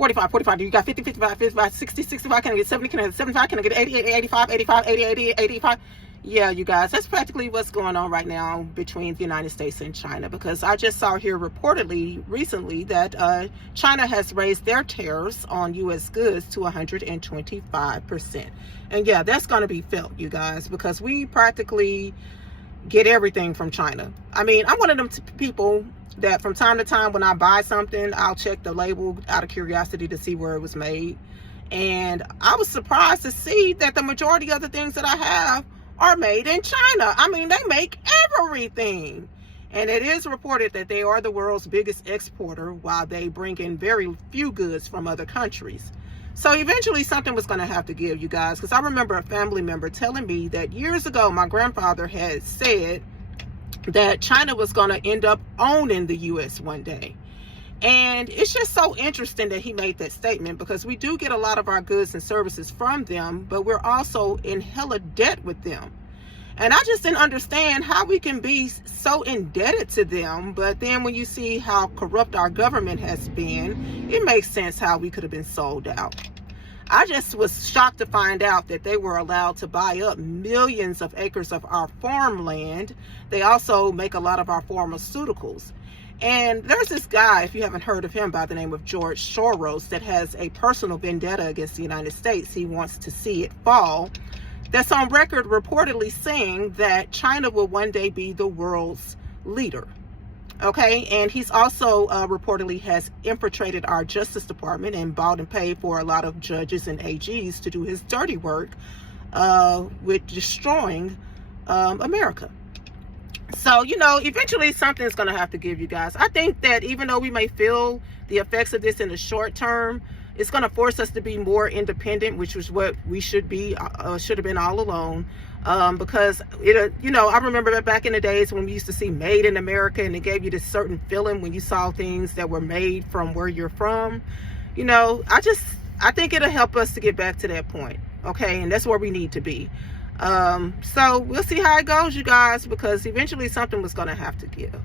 45, 45. You got 50, 55, 55, 60, 65. Can I get 70? Can I get 75? Can I get 80, 85, 85, 80, 80, 85? Yeah, you guys, that's practically what's going on right now between the United States and China, because I just saw here reportedly recently that China has raised their tariffs on U.S. goods to 125%. And yeah, that's going to be felt, you guys, because we practically get everything from China. I mean, I'm one of them people that from time to time when I buy something, I'll check the label out of curiosity to see where it was made. And I was surprised to see that the majority of the things that I have are made in China. I mean, they make everything. And it is reported that they are the world's biggest exporter, while they bring in very few goods from other countries. So eventually something was going to have to give, you guys, because I remember a family member telling me that years ago my grandfather had said that China was going to end up owning the U.S. one day. And it's just so interesting that he made that statement, because we do get a lot of our goods and services from them, but we're also in hella debt with them. And I just didn't understand how we can be so indebted to them. But then when you see how corrupt our government has been, it makes sense how we could have been sold out. I just was shocked to find out that they were allowed to buy up millions of acres of our farmland. They also make a lot of our pharmaceuticals. And there's this guy, if you haven't heard of him, by the name of George Soros, that has a personal vendetta against the United States. He wants to see it fall. That's on record reportedly saying that China will one day be the world's leader. Okay, and he's also reportedly has infiltrated our Justice Department and bought and paid for a lot of judges and AGs to do his dirty work with destroying America. So, you know, eventually something's going to have to give, you guys. I think that even though we may feel the effects of this in the short term, it's going to force us to be more independent, which was what we should have been all along. Because, you know, I remember back in the days when we used to see Made in America, and it gave you this certain feeling when you saw things that were made from where you're from. You know, I think it'll help us to get back to that point. Okay, and that's where we need to be. So we'll see how it goes, you guys, because eventually something was going to have to give.